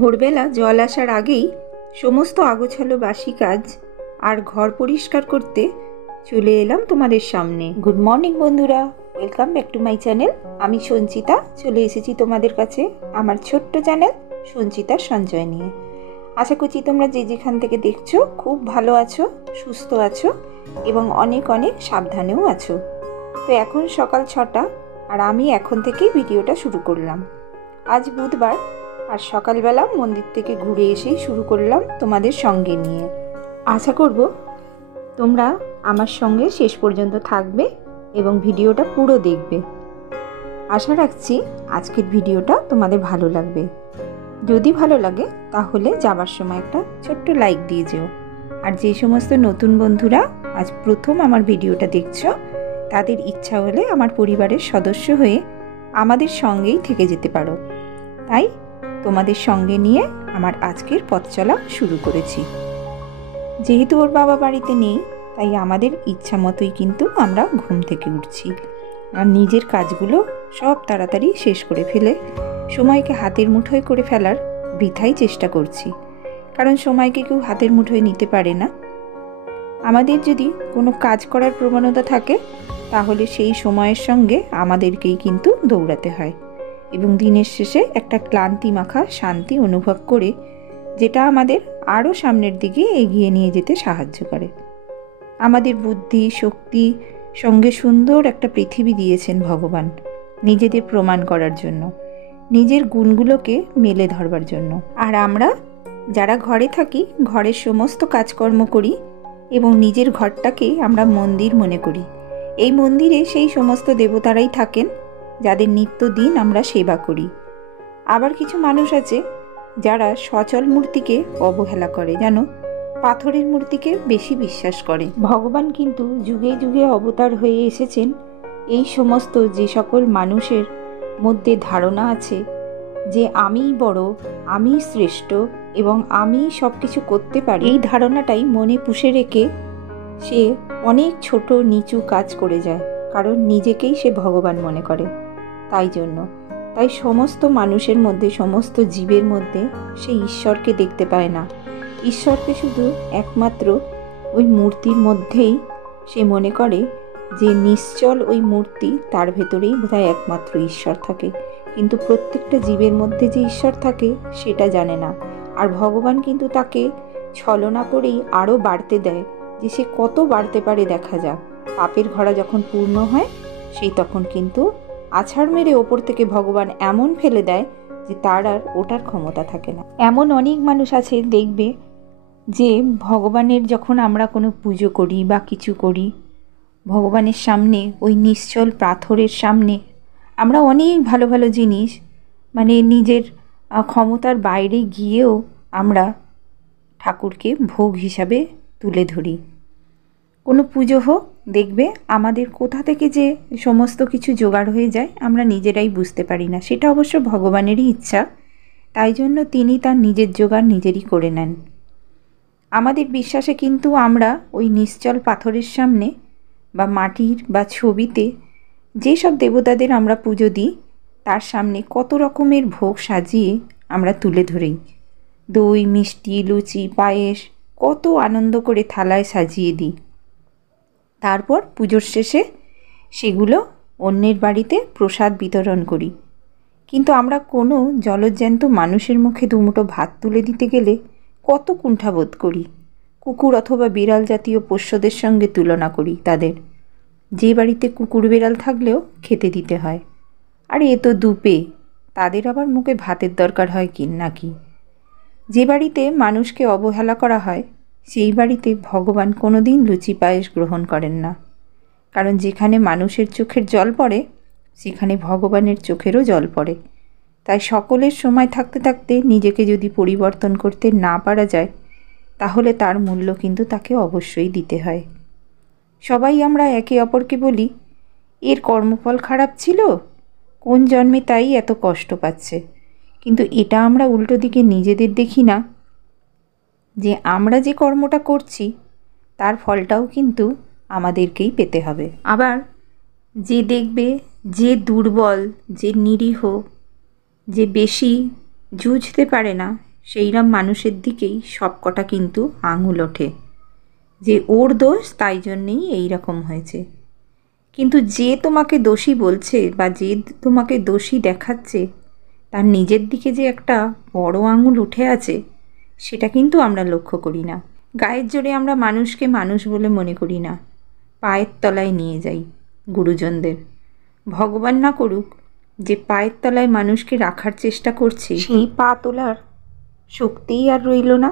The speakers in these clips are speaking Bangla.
ভোরবেলা জল আসার আগেই সমস্ত আগোছালো বাসি কাজ আর ঘর পরিষ্কার করতে চলে এলাম তোমাদের সামনে। গুড মর্নিং বন্ধুরা, welcome back to my channel. আমি সঞ্চিতা চলে এসেছি তোমাদের কাছে আমার ছোট্ট চ্যানেল সঞ্চিতার সঞ্চয় নিয়ে। আশা করছি তোমরা যে যেখান থেকে দেখছো খুব ভালো আছো, সুস্থ আছো এবং অনেক অনেক সাবধানেও আছো। তো এখন সকাল 6টা আর আমি এখন থেকেই ভিডিওটা শুরু করলাম। আজ বুধবার আর সকালবেলা মন্দির থেকে ঘুরে এসেই শুরু করলাম তোমাদের সঙ্গে নিয়ে। আশা করব তোমরা আমার সঙ্গে শেষ পর্যন্ত থাকবে এবং ভিডিওটা পুরো দেখবে। আশা রাখছি আজকের ভিডিওটা তোমাদের ভালো লাগবে। যদি ভালো লাগে তাহলে যাবার সময় একটা ছোট্ট লাইক দিয়ে যেও। আর যে সমস্ত নতুন বন্ধুরা আজ প্রথম আমার ভিডিওটা দেখছো, তাদের ইচ্ছা হলে আমার পরিবারের সদস্য হয়ে আমাদের সঙ্গেই থেকে যেতে পারো। তাই তোমাদের সঙ্গে নিয়ে আমার আজকের পথ চলা শুরু করেছি। যেহেতু ওর বাবা বাড়িতে নেই, তাই আমাদের ইচ্ছা মতোই কিন্তু আমরা ঘুম থেকে উঠছি আর নিজের কাজগুলো সব তাড়াতাড়ি শেষ করে ফেলে সময়কে হাতের মুঠোয় করে ফেলার বৃথাই চেষ্টা করছি। কারণ সময়কে কেউ হাতের মুঠোয় নিতে পারে না। আমাদের যদি কোনো কাজ করার প্রবণতা থাকে তাহলে সেই সময়ের সঙ্গে আমাদেরকেই কিন্তু দৌড়াতে হয় এবং দিনের শেষে একটা ক্লান্তি মাখা শান্তি অনুভব করে, যেটা আমাদের আরও সামনের দিকে এগিয়ে নিয়ে যেতে সাহায্য করে। আমাদের বুদ্ধি শক্তি সঙ্গে সুন্দর একটা পৃথিবী দিয়েছেন ভগবান, নিজেদের প্রমাণ করার জন্য, নিজের গুণগুলোকে মেলে ধরবার জন্য। আর আমরা যারা ঘরে থাকি, ঘরের সমস্ত কাজকর্ম করি এবং নিজের ঘরটাকে আমরা মন্দির মনে করি। এই মন্দিরে সেই সমস্ত দেবতারাই থাকেন যাদের নিত্যদিন আমরা সেবা করি। আবার কিছু মানুষ আছে যারা সচল মূর্তিকে অবহেলা করে, জানো, পাথরের মূর্তিকে বেশি বিশ্বাস করে। ভগবান কিন্তু যুগে যুগে অবতার হয়ে এসেছেন এই সমস্ত যে সকল মানুষের মধ্যে ধারণা আছে যে আমিই বড়, আমিই শ্রেষ্ঠ এবং আমি সব কিছু করতে পারি, এই ধারণাটাই মনে পুষে রেখে সে অনেক ছোট নিচু কাজ করে যায়, কারণ নিজেকেই সে ভগবান মনে করে। তাই সমস্ত মানুষের মধ্যে, সমস্ত জীবের মধ্যে সে ঈশ্বরকে দেখতে পায় না। ঈশ্বরকে শুধু একমাত্র ওই মূর্তির মধ্যেই সে মনে করে যে নিশ্চল ওই মূর্তি, তার ভেতরেই বোধহয় একমাত্র ঈশ্বর থাকে। কিন্তু প্রত্যেকটা জীবের মধ্যে যে ঈশ্বর থাকে সেটা জানে না। আর ভগবান কিন্তু তাকে ছলনা করেই আরও বাড়তে দেয়, যে সে কত বাড়তে পারে দেখা যাক। পাপের ঘড়া যখন পূর্ণ হয় সেই তখন কিন্তু আছাড় মেরে ওপর থেকে ভগবান এমন ফেলে দেয় যে তার আর ওঠার ক্ষমতা থাকে না। এমন অনেক মানুষ আছে দেখবে যে ভগবানের যখন আমরা কোনো পুজো করি বা কিছু করি, ভগবানের সামনে ওই নিশ্চল পাথরের সামনে আমরা অনেক ভালো ভালো জিনিস, মানে নিজের ক্ষমতার বাইরে গিয়েও আমরা ঠাকুরকে ভোগ হিসাবে তুলে ধরি। কোনো পুজো হোক, দেখবে আমাদের কোথা থেকে যে সমস্ত কিছু জোগাড় হয়ে যায় আমরা নিজেরাই বুঝতে পারি না। সেটা অবশ্য ভগবানেরই ইচ্ছা, তাই জন্য তিনি তার নিজের জোগাড় নিজেরই করে নেন। আমাদের বিশ্বাসে কিন্তু আমরা ওই নিশ্চল পাথরের সামনে বা মাটির বা ছবিতে যেসব দেবতাদের আমরা পুজো দিই, তার সামনে কত রকমের ভোগ সাজিয়ে আমরা তুলে ধরি। দই, মিষ্টি, লুচি, পায়েস কত আনন্দ করে থালায় সাজিয়ে দিই। তারপর পুজোর শেষে সেগুলো অন্যের বাড়িতে প্রসাদ বিতরণ করি। কিন্তু আমরা কোনো জলজ্যান্ত মানুষের মুখে দুমুঠো ভাত তুলে দিতে গেলে কত কুণ্ঠাবোধ করি। কুকুর অথবা বিড়াল জাতীয় পোষ্যদের সঙ্গে তুলনা করি তাদের, যে বাড়িতে কুকুর বিড়াল থাকলেও খেতে দিতে হয়। আর এ তো দুপে, তাদের আবার মুখে ভাতের দরকার হয় কি নাকি? যে বাড়িতে মানুষকে অবহেলা করা হয় সেই বাড়িতে ভগবান কোনো দিন লুচি পায়েস গ্রহণ করেন না। কারণ যেখানে মানুষের চোখের জল পড়ে সেখানে ভগবানের চোখেরও জল পড়ে। তাই সকলের সময় থাকতে থাকতে নিজেকে যদি পরিবর্তন করতে না পারা যায়, তাহলে তার মূল্য কিন্তু তাকে অবশ্যই দিতে হয়। সবাই আমরা একে অপরকে বলি, এর কর্মফল খারাপ ছিল, কোন জন্মে তাই এত কষ্ট পাচ্ছে। কিন্তু এটা আমরা উল্টো দিকে নিজেদের দেখি না, যে আমরা যে কর্মটা করছি তার ফলটাও কিন্তু আমাদেরকেই পেতে হবে। আবার যে দেখবে যে দুর্বল, যে নিরীহ, যে বেশি জুঝতে পারে না সেইরকম মানুষের দিকেই সবকটা কিন্তু আঙুল ওঠে যে ওর দোষ, তাই জন্যেই এই রকম হয়েছে। কিন্তু যে তোমাকে দোষী বলছে বা যে তোমাকে দোষী দেখাচ্ছে, তার নিজের দিকে যে একটা বড় আঙুল উঠে আছে, সেটা কিন্তু আমরা লক্ষ্য করি না। গায়ের জোরে আমরা মানুষকে মানুষ বলে মনে করি না, পায়ের তলায় নিয়ে যাই গুরুজনদের। ভগবান না করুক যে পায়ের তলায় মানুষকে রাখার চেষ্টা করছি, সেই পা তোলার শক্তিই আর রইল না।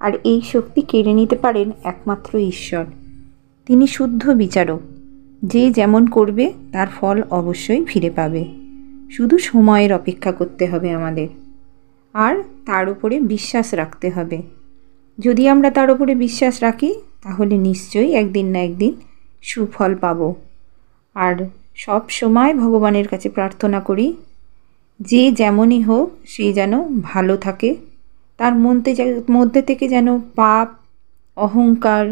আর এই শক্তি কেড়ে নিতে পারেন একমাত্র ঈশ্বর। তিনি শুদ্ধ বিচারক, যে যেমন করবে তার ফল অবশ্যই ফিরে পাবে। শুধু সময়ের অপেক্ষা করতে হবে আমাদের, আর তার উপরে বিশ্বাস রাখতে হবে। যদি আমরা তার উপরে বিশ্বাস রাখি, তাহলে নিশ্চয়ই একদিন না একদিন সুফল পাব। আর সব সময় ভগবানের কাছে প্রার্থনা করি, যে যেমনই হোক সে যেন ভালো থাকে, তার মধ্যে থেকে যেন পাপ, অহংকার,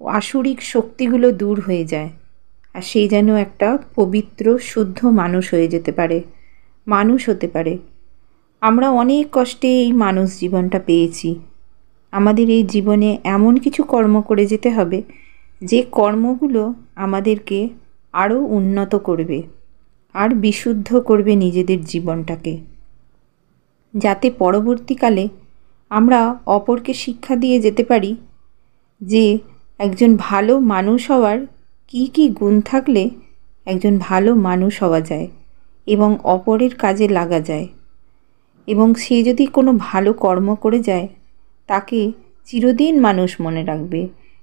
আসুরিক শক্তিগুলো দূর হয়ে যায়, আর সেই যেন একটা পবিত্র শুদ্ধ মানুষ হয়ে যেতে পারে, মানুষ হতে পারে। আমরা অনেক কষ্টে এই মানুষ জীবনটা পেয়েছি। আমাদের এই জীবনে এমন কিছু কর্ম করে যেতে হবে, যে কর্মগুলো আমাদেরকে আরও উন্নত করবে আর বিশুদ্ধ করবে নিজেদের জীবনটাকে, যাতে পরবর্তীকালে আমরা অপরকে শিক্ষা দিয়ে যেতে পারি যে একজন ভালো মানুষ হওয়ার কী কী গুণ থাকলে একজন ভালো মানুষ হওয়া যায় এবং অপরের কাজে লাগা যায়। এবং সে যদি কোনো ভালো কর্ম করে যায়, তাকে চিরদিন মানুষ মনে রাখবে।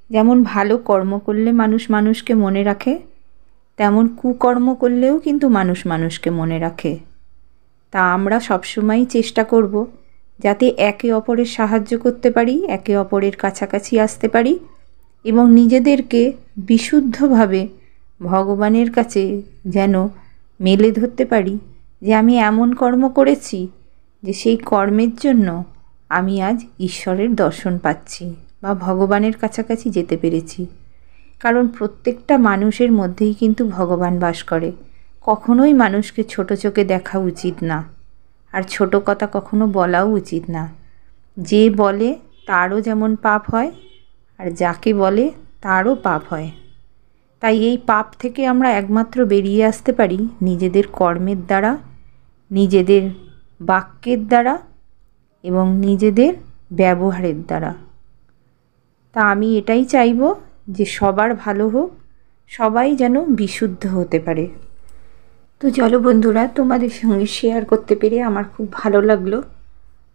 যেমন ভালো কর্ম করলে মানুষ মানুষকে মনে রাখে, তেমন কুকর্ম করলেও কিন্তু মানুষ মানুষকে মনে রাখে। তা আমরা সবসময়ই চেষ্টা করব যাতে একে অপরের সাহায্য করতে পারি, একে অপরের কাছাকাছি আসতে পারি এবং নিজেদেরকে বিশুদ্ধভাবে ভগবানের কাছে যেন মেলে ধরতে পারি যে আমি এমন কর্ম করেছি যে সেই কর্মের জন্য আমি আজ ঈশ্বরের দর্শন পাচ্ছি বা ভগবানের কাছাকাছি যেতে পেরেছি। কারণ প্রত্যেকটা মানুষের মধ্যেই কিন্তু ভগবান বাস করে। কখনোই মানুষকে ছোট চোখে দেখা উচিত না, আর ছোট কথা কখনো বলাও উচিত না। যে বলে তারও যেমন পাপ হয়, আর যাকে বলে তারও পাপ হয়। তাই এই পাপ থেকে আমরা একমাত্র বেরিয়ে আসতে পারি নিজেদের কর্মের দ্বারা, নিজেদের বাক্যের দ্বারা এবং নিজেদের ব্যবহারের দ্বারা। তা আমি এটাই চাইব যে সবার ভালো হোক, সবাই যেন বিশুদ্ধ হতে পারে। তো চলো বন্ধুরা, তোমাদের সঙ্গে শেয়ার করতে পেরে আমার খুব ভালো লাগলো।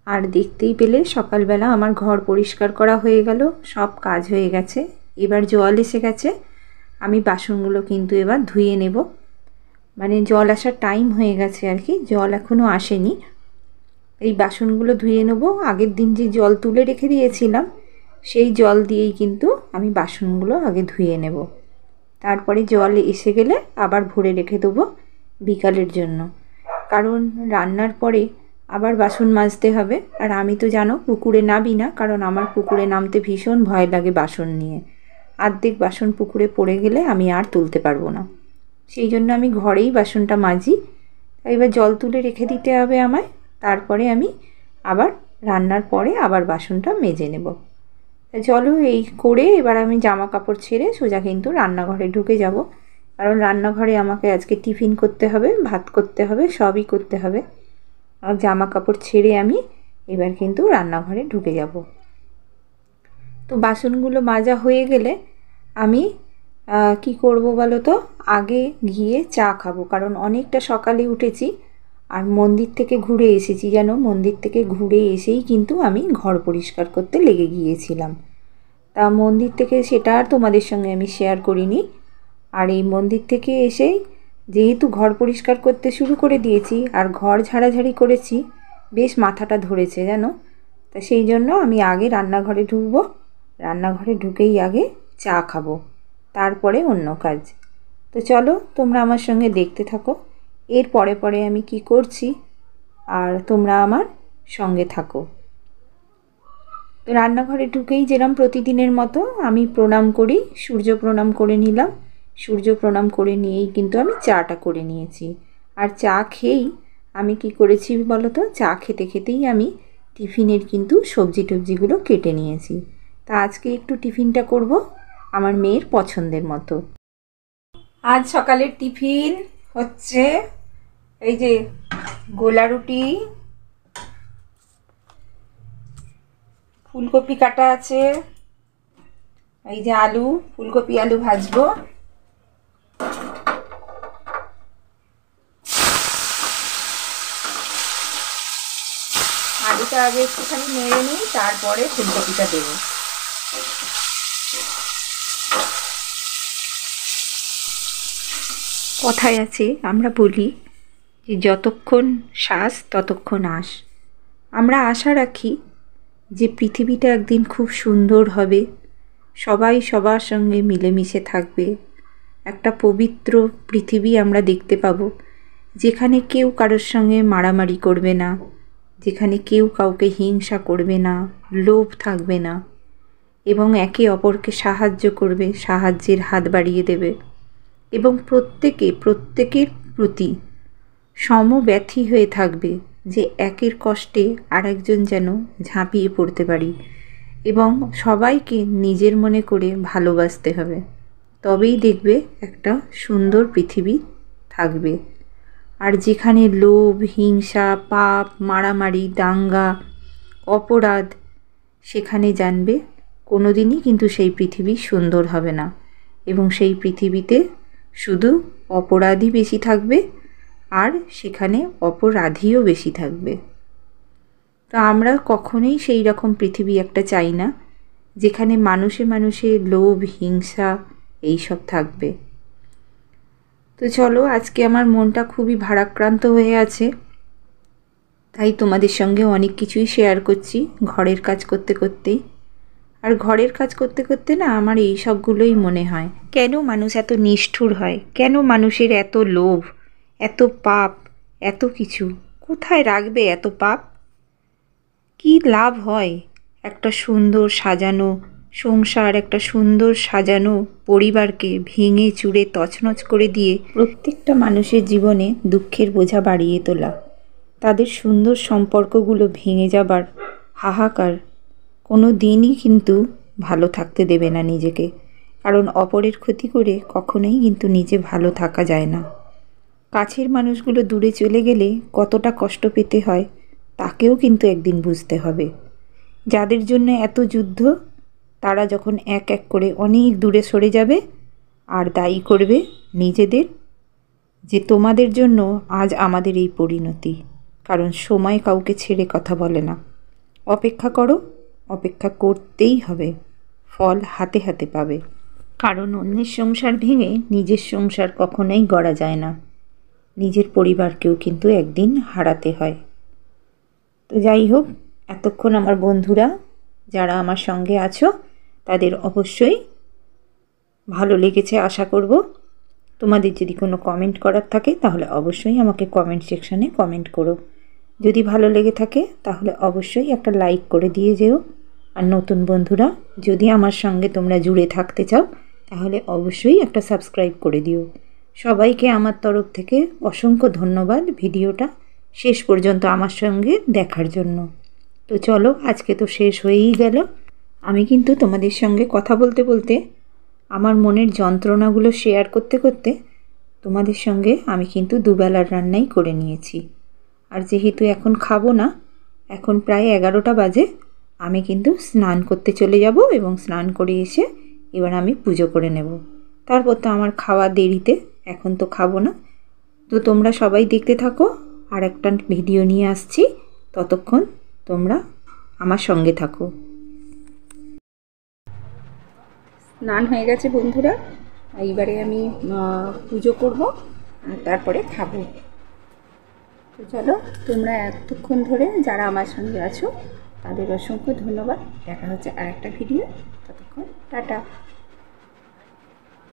আর দেখতেই পেলে সকালবেলা আমার ঘর পরিষ্কার করা হয়ে গেল, সব কাজ হয়ে গেছে। এবার জল এসে গেছে, আমি বাসনগুলো কিন্তু এবার ধুয়ে নেব। মানে জল আসার টাইম হয়ে গেছে আর কি, জল এখনও আসেনি। এই বাসনগুলো ধুয়ে নেব। আগের দিন যে জল তুলে রেখে দিয়েছিলাম, সেই জল দিয়েই কিন্তু আমি বাসনগুলো আগে ধুয়ে নেব। তারপরে জল এসে গেলে আবার ভরে রেখে দেবো বিকালের জন্য। কারণ রান্নার পরে আবার বাসন মাজতে হবে। আর আমি তো জানো পুকুরে নামি না, কারণ আমার পুকুরে নামতে ভীষণ ভয় লাগে বাসন নিয়ে। অর্ধেক বাসন পুকুরে পড়ে গেলে আমি আর তুলতে পারবো না, সেই জন্য আমি ঘরেই বাসনটা মাজি। এবার জল তুলে রেখে দিতে হবে আমায়, তারপরে আমি আবার রান্নার পরে আবার বাসনটা মেজে নেব। চলো এই করে এবার আমি জামা কাপড় ছেড়ে সোজা কিন্তু রান্নাঘরে ঢুকে যাব। কারণ রান্নাঘরে আমাকে আজকে টিফিন করতে হবে, ভাত করতে হবে, সবই করতে হবে। আর জামা কাপড় ছেড়ে আমি এবার কিন্তু রান্নাঘরে ঢুকে যাব। তো বাসনগুলো মাজা হয়ে গেলে আমি কি করব বলো তো, আগে গিয়ে চা খাবো। কারণ অনেকটা সকালে উঠেছি আর মন্দির থেকে ঘুরে এসেছি, যেন মন্দির থেকে ঘুরে এসেই কিন্তু আমি ঘর পরিষ্কার করতে লেগে গিয়েছিলাম। তা মন্দির থেকে সেটা আর তোমাদের সঙ্গে আমি শেয়ার করিনি। আর এই মন্দির থেকে এসেই যেহেতু ঘর পরিষ্কার করতে শুরু করে দিয়েছি আর ঘর ঝাড়াঝাড়ি করেছি, বেশ মাথাটা ধরেছে জানো। তা সেই জন্য আমি আগে রান্নাঘরে ঢুকবো, রান্নাঘরে ঢুকেই আগে চা খাবো, তারপরে অন্য কাজ। তো চলো তোমরা আমার সঙ্গে দেখতে থাকো এর পরে পরে আমি কি করছি, আর তোমরা আমার সঙ্গে থাকো। তো রান্নাঘরে ঢুকেই যেরকম প্রতিদিনের মতো আমি প্রণাম করি, সূর্য প্রণাম করে নিলাম। সূর্য প্রণাম করে নিয়েই কিন্তু আমি চাটা করে নিয়েছি। আর চা খেয়েই আমি কি করেছি বলো তো, চা খেতে খেতেই আমি টিফিনের কিন্তু সবজি টবজিগুলো কেটে নিয়েছি। তা আজকে একটু টিফিনটা করব আমার মেয়ের পছন্দের মতো। আজ সকালের টিফিন হচ্ছে এই যে গোলা রুটি, ফুলকপি কাটা আছে, এই যে আলু, ফুলকপি আলু ভাজবো, আলুটা আগে একটুখানি নেড়ে নিই, তারপরে ফুলকপিটা দেবো। কথায় আছে, আমরা বলি যে যতক্ষণ শ্বাস ততক্ষণ আশ। আমরা আশা রাখি যে পৃথিবীটা একদিন খুব সুন্দর হবে, সবাই সবার সঙ্গে মিলেমিশে থাকবে, একটা পবিত্র পৃথিবী আমরা দেখতে পাবো, যেখানে কেউ কারোর সঙ্গে মারামারি করবে না, যেখানে কেউ কাউকে হিংসা করবে না, লোভ থাকবে না, এবং একে অপরকে সাহায্য করবে, সাহায্যের হাত বাড়িয়ে দেবে, এবং প্রত্যেকের প্রতি সমব্যথী হয়ে থাকবে, যে একের কষ্টে আরেকজন যেন ঝাঁপিয়ে পড়তে পারি, এবং সবাইকে নিজের মনে করে ভালোবাসতে হবে। তবেই দেখবে একটা সুন্দর পৃথিবী থাকবে। আর যেখানে লোভ, হিংসা, পাপ, মারামারি, দাঙ্গা, অপরাধ, সেখানে জানবে কোনোদিনই কিন্তু সেই পৃথিবী সুন্দর হবে না, এবং সেই পৃথিবীতে শুধু অপরাধী বেশি থাকবে, আর সেখানে অপরাধীও বেশি থাকবে। তো আমরা কখনোই সেই রকম পৃথিবী একটা চাই না, যেখানে মানুষে মানুষে লোভ, হিংসা এইসব থাকবে। তো চলো, আজকে আমার মনটা খুবই ভারাক্রান্ত হয়ে আছে, তাই তোমাদের সঙ্গে অনেক কিছুই শেয়ার করছি ঘরের কাজ করতে করতেই। আর ঘরের কাজ করতে করতে না আমার এই সবগুলোই মনে হয়, কেন মানুষ এত নিষ্ঠুর হয়, কেন মানুষের এত লোভ, এত পাপ, এত কিছু। কোথায় রাখবে এত পাপ? কি লাভ হয় একটা সুন্দর সাজানো সংসার, একটা সুন্দর সাজানো পরিবারকে ভেঙে চুরে তছনছ করে দিয়ে প্রত্যেকটা মানুষের জীবনে দুঃখের বোঝা বাড়িয়ে তোলা, তাদের সুন্দর সম্পর্কগুলো ভেঙে যাবার হাহাকার কোনো দিনই কিন্তু ভালো থাকতে দেবে না নিজেকে। কারণ অপরের ক্ষতি করে কখনোই কিন্তু নিজে ভালো থাকা যায় না। কাছের মানুষগুলো দূরে চলে গেলে কতটা কষ্ট পেতে হয় তাকেও কিন্তু একদিন বুঝতে হবে। যাদের জন্য এত যুদ্ধ, তারা যখন এক এক করে অনেক দূরে সরে যাবে, আর দায়ী করবে নিজেদের, যে তোমাদের জন্য আজ আমাদের এই পরিণতি। কারণ সময় কাউকে ছেড়ে কথা বলে না। অপেক্ষা করো, অপেক্ষা করতেই হবে, ফল হাতে হাতে পাবে। কারণ অন্যের সংসার ভেঙে নিজের সংসার কখনোই গড়া যায় না, নিজের পরিবারকেও কিন্তু একদিন হারাতে হয়। তো যাই হোক, এতক্ষণ আমার বন্ধুরা যারা আমার সঙ্গে আছো, তাদের অবশ্যই ভালো লেগেছে আশা করব। তোমাদের যদি কোনো কমেন্ট করার থাকে তাহলে অবশ্যই আমাকে কমেন্ট সেকশানে কমেন্ট করো। যদি ভালো লেগে থাকে তাহলে অবশ্যই একটা লাইক করে দিয়ে যেও। আর নতুন বন্ধুরা যদি আমার সঙ্গে তোমরা জুড়ে থাকতে চাও তাহলে অবশ্যই একটা সাবস্ক্রাইব করে দিও। সবাইকে আমার তরফ থেকে অসংখ্য ধন্যবাদ ভিডিওটা শেষ পর্যন্ত আমার সঙ্গে দেখার জন্য। তো চলো, আজকে তো শেষ হয়েই গেল। আমি কিন্তু তোমাদের সঙ্গে কথা বলতে বলতে আমার মনের যন্ত্রণাগুলো শেয়ার করতে করতে তোমাদের সঙ্গে আমি কিন্তু দুবেলার রান্নাই করে নিয়েছি। আর যেহেতু এখন খাবো না, এখন প্রায় 11টা বাজে, আমি কিন্তু স্নান করতে চলে যাব, এবং স্নান করে এসে এবার আমি পুজো করে নেব। তারপর তো আমার খাওয়া দেরিতে, এখন তো খাবো না। তো তোমরা সবাই দেখতে থাকো, আর একটা ভিডিও নিয়ে আসছি, ততক্ষণ তোমরা আমার সঙ্গে থাকো। স্নান হয়ে গেছে বন্ধুরা, এইবারে আমি পুজো করব, আর তারপরে খাবো। তো চলো, তোমরা এতক্ষণ ধরে যারা আমার সঙ্গে আছো তাদের অসংখ্য ধন্যবাদ। দেখা হচ্ছে আরেকটা ভিডিও, ততক্ষণ টাটা।